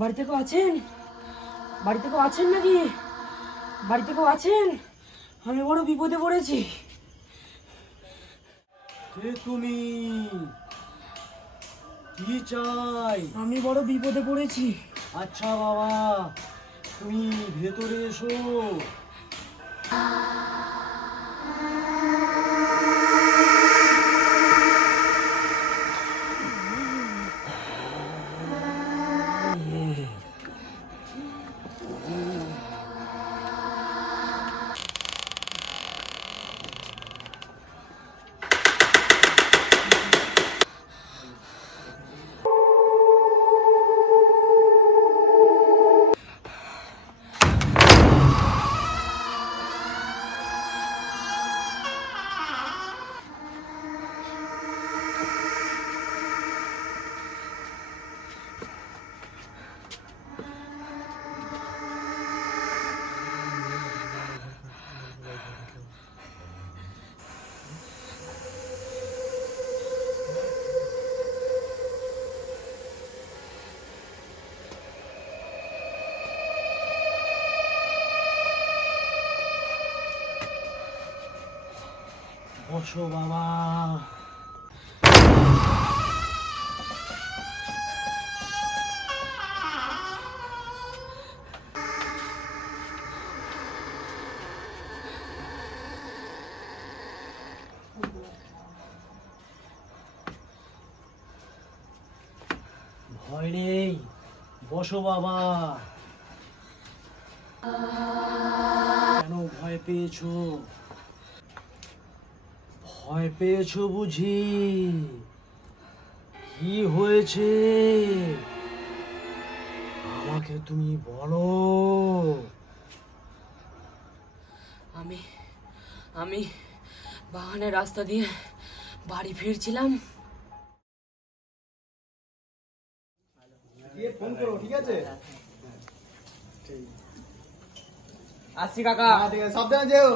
বাড়িতে কেউ আছেন? বাড়িতে কেউ আছেন নাকি? বাড়িতে কেউ আছেন? আমি বড় বিপদে পড়েছি। কে তুমি? কি চাই? আমি বড় বিপদে পড়েছি। আচ্ছা বাবা, তুমি ভেতরে এসো। বসো বাবা। ভয় নেই, বসো বাবা। কেন ভয় পেয়েছো? ভয় পেয়েছো বুঝি? কি হয়েছে আমাকে তুমি বলো। আমি আমি বাগানের রাস্তা দিয়ে বাড়ি ফিরছিলাম। ফোন করো, ঠিক আছে? আসছি কাকা। ঠিক আছে, সাবধানে যেও।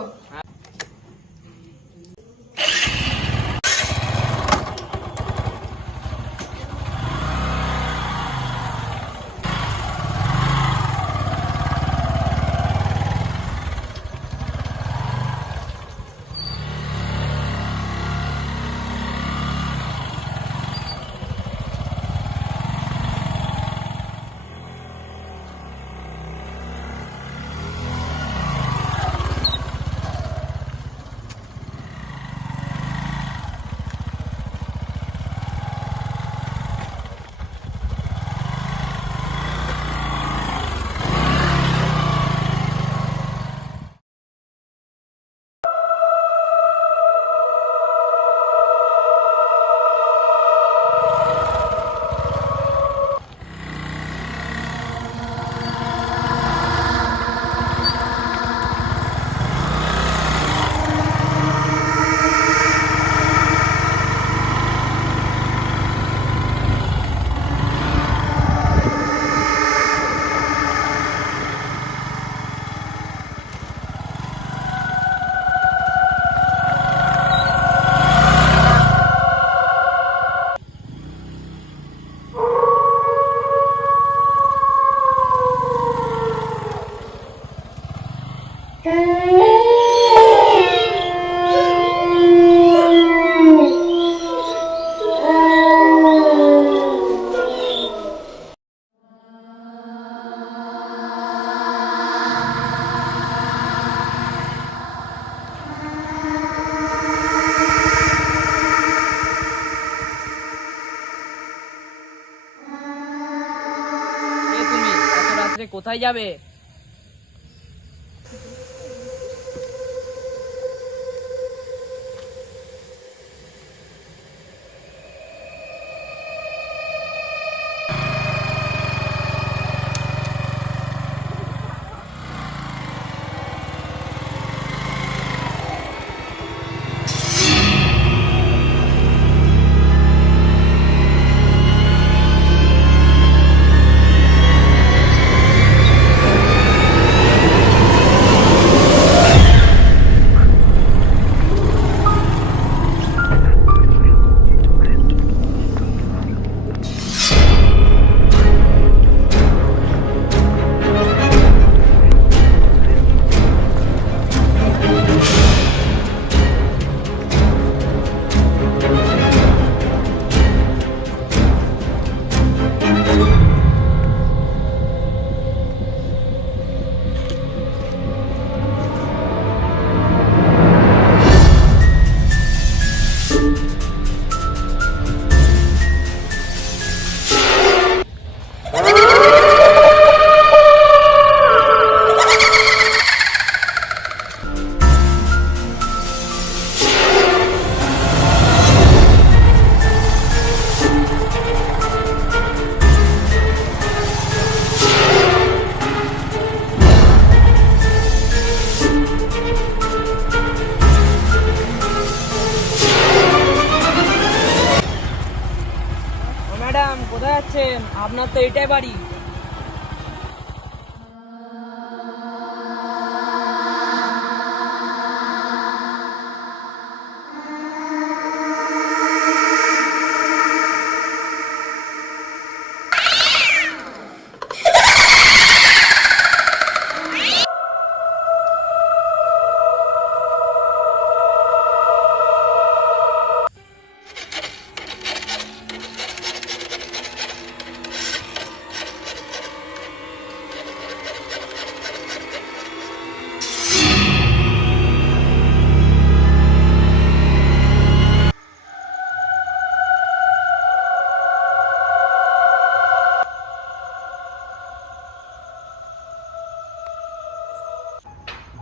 তুমি এত রাত্রে কোথায় যাবে? আপনার তো এটাই বাড়ি।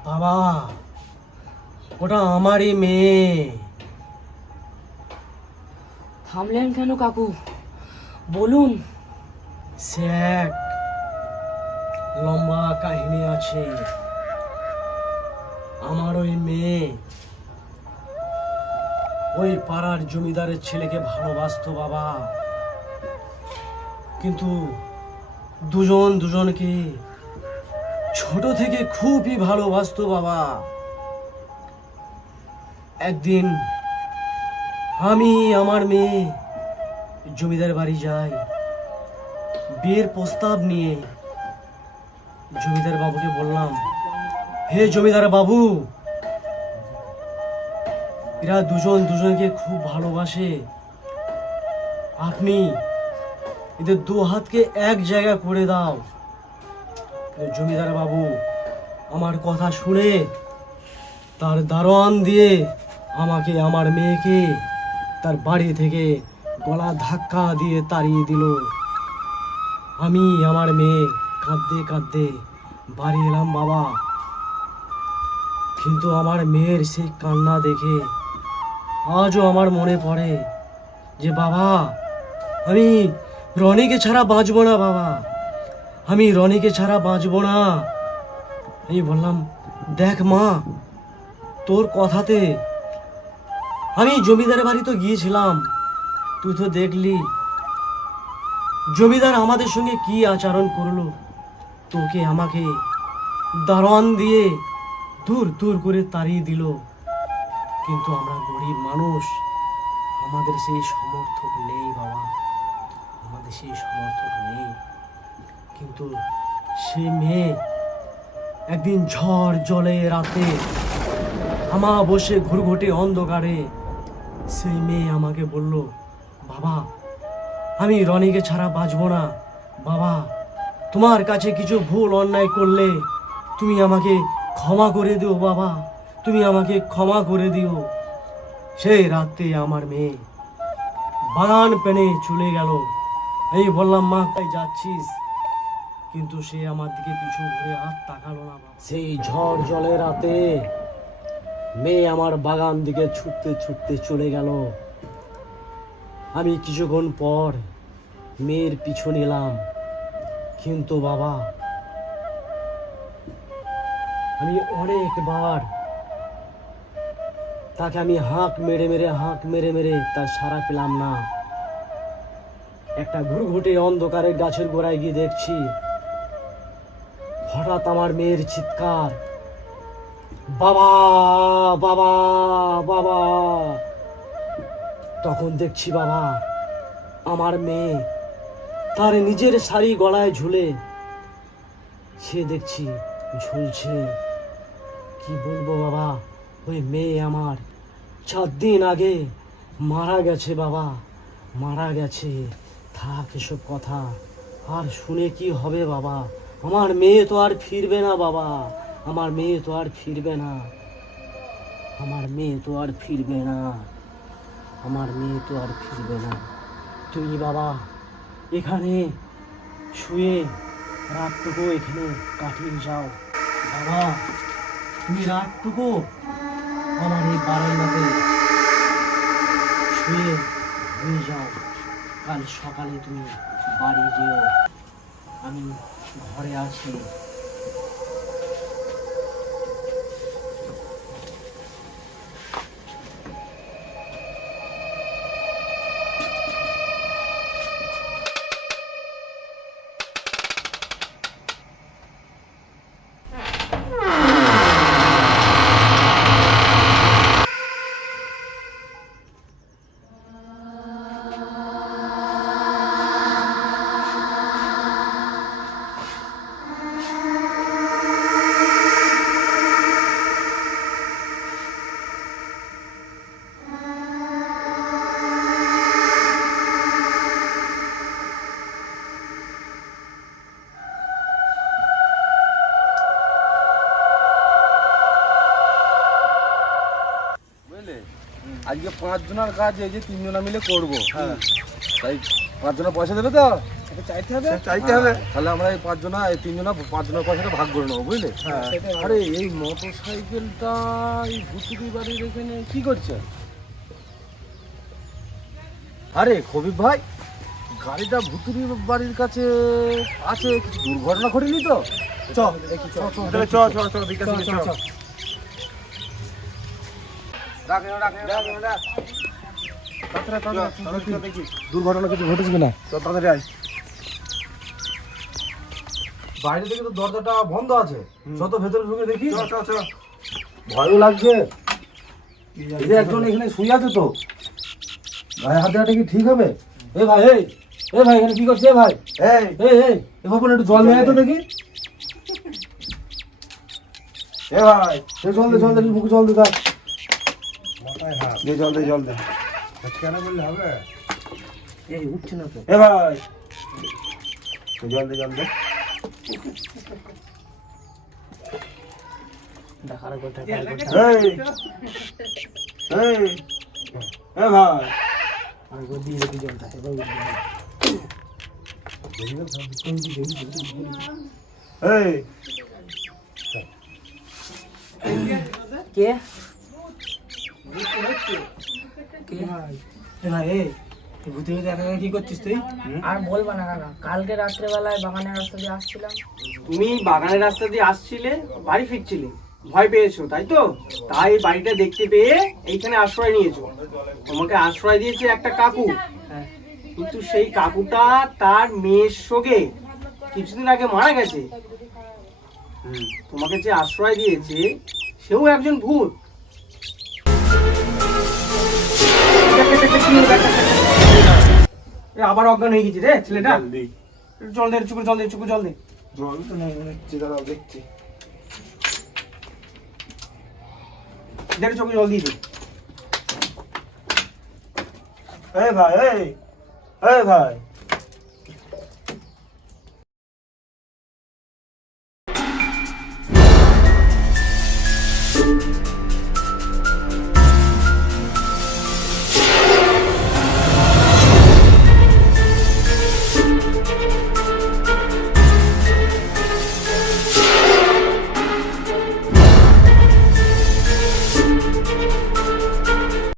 বাবা, ওটা আমারই মেয়ে। থামলেন কেন কাকু, বলুন। সে এক লম্বা কাহিনী আছে। আমার ওই মেয়ে ওই পাড়ার জমিদারের ছেলেকে ভালোবাসতো বাবা, কিন্তু দুজন দুজনকে ছোট থেকে খুবই ভালোবাসতো বাবা। একদিন আমি আমার মেয়ে জমিদার বাড়ি যাই বিয়ের প্রস্তাব নিয়ে। জমিদার বাবুকে বললাম, হে জমিদার বাবু, এরা দুজন দুজনকে খুব ভালোবাসে, আপনি এদের দু হাতকে এক জায়গা করে দাও। জমিদার বাবু আমার কথা শুনে তার দারোয়ান দিয়ে আমাকে আমার মেয়েকে তার বাড়ি থেকে গলা ধাক্কা দিয়ে তাড়িয়ে দিল। আমি আমার মেয়ে কাঁদতে কাঁদতে বাড়ি এলাম বাবা, কিন্তু আমার মেয়ের সেই কান্না দেখে আজও আমার মনে পড়ে যে বাবা, আমি রনিকে ছাড়া বাঁচবো না বাবা, আমি রনিকে ছাড়া বাঁচবো না। আমি বললাম, দেখ মা, তোর কথাতে আমি জমিদারের বাড়ি তো গিয়েছিলাম, তুই তো দেখলি জমিদার আমাদের সঙ্গে কি আচরণ করলো। তোকে আমাকে দারোয়ান দিয়ে দূর দূর করে তাড়িয়ে দিল। কিন্তু আমরা গরিব মানুষ, আমাদের সেই সমর্থক নেই বাবা, আমাদের সেই সমর্থক নেই। কিন্তু সে মেয়ে একদিন ঝড় জলে রাতে আমা বসে ঘুরঘুটে অন্ধকারে সেই মেয়ে আমাকে বলল, বাবা, আমি রনিকে ছাড়া বাঁচবো না বাবা, তোমার কাছে কিছু ভুল অন্যায় করলে তুমি আমাকে ক্ষমা করে দিও বাবা, তুমি আমাকে ক্ষমা করে দিও। সেই রাতে আমার মেয়ে বাগান পেনে চলে গেল। আমি বললাম, মা কোথায় যাচ্ছিস? কিন্তু সে আমার দিকে পিছু ঘুরে আর তাকালো না বাবা। সেই ঝড় জলে রাতে মেয়ে আমার বাগান দিকে ছুটতে ছুটতে চলে গেল। আমি কিছুক্ষণ পর মেয়ের পিছু নিলাম, কিন্তু বাবা আমি অনেকবার তাকে আমি হাঁক মেরে মেরে তার সাড়া পেলাম না। একটা ঘুরঘুটে অন্ধকারের গাছের গোড়ায় গিয়ে দেখছি হঠাৎ আমার মেয়ের চিৎকার, বাবা বাবা বাবা। তখন দেখছি বাবা আমার মেয়ে তার নিজের শাড়ি গলায় ঝুলে সে দেখছি ঝুলছে। কি বলবো বাবা, ওই মেয়ে আমার 4 দিন আগে মারা গেছে বাবা, মারা গেছে। থাক এসব কথা আর শুনে কি হবে বাবা, আমার মেয়ে তো আর ফিরবে না বাবা, আমার মেয়ে তো আর ফিরবে না, আমার মেয়ে তো আর ফিরবে না, আমার মেয়ে তো আর ফিরবে না। তুমি বাবা এখানে শুয়ে রাতটুকু এখানে কাটিয়ে যাও বাবা, তুমি রাতটুকু আমার এই বারান্দাতে শুয়ে হয়ে যাও। কাল সকালে তুমি বাড়ি যেও, আমি ঘরে আছি। আজকে 5 জনের কাজ এই যে 3 জনা মিলে করব। হ্যাঁ, তাই 5 জনা পয়সা দেবে তো? চাইতে হবে। চাইতে হবে। তাহলে আমরা এই 5 জনা, এই 3 জনা 5 জনের পয়সাটা ভাগ করে নেবো, বুঝলে? আরে এই মোটর সাইকেলটা এই ভুতুরি বাড়ির এখানে কি করছে? আরে খবিব ভাই, গাড়িটা ভুতুরি বাড়ির কাছে আছে, কিছু দুর্ঘটনা ঘটেনি তো? চ বিকাশ চ। দুর্ঘটনা কিছু ঘটেছে কিনা? তাড়াতাড়ি আয়। বাইরে থেকে তো দরজাটা বন্ধ আছে, যত ভেতরে ঢুকে দেখি। ভয়ও লাগছে। এই যে একজন এখানে শুয়ে আছে তো, গায়ে হাতে হাতে কি ঠিক হবে? এ ভাই, এ ভাই, এখানে কি করছে? এ ভাই, এ বাবু একটু জল নিয়ে আয় তো দেখি। এ ভাই, জল দে, মুখে জল দে। জল দে। কেন বললে হবে? এই উঠছে না তো। এ ভাই, জল দে। দেখার কথা। এ ভাই, আগে দিয়ে রেখে জলটা এবার উঠবে না। কে ভূতে দেখা কি করছিস তুই? আর বলবা না কাকা, কালকে রাত্রেবেলায় বাগানের রাস্তা দিয়ে আসছিলাম। তুমি বাগানের রাস্তা দিয়ে আসছিলে, বাড়ি ফিরছিলে, ভয় পেয়েছো তাই তো? তাই বাড়িটা দেখতে পেয়ে এইখানে আশ্রয় নিয়েছো। তোমাকে আশ্রয় দিয়েছে একটা কাকু, কিন্তু সেই কাকুটা তার মেয়ের সঙ্গে কিছুদিন আগে মারা গেছে। তোমাকে যে আশ্রয় দিয়েছে সেও একজন ভূত। আবার অজ্ঞান হয়ে গেছে রে ছেলেটা। জল দে, চুকু জল দে। জল তো নেই, দাঁড়াও দেখছি। দেখ চোখে জল দিয়ে দে। ভাই, ভাই,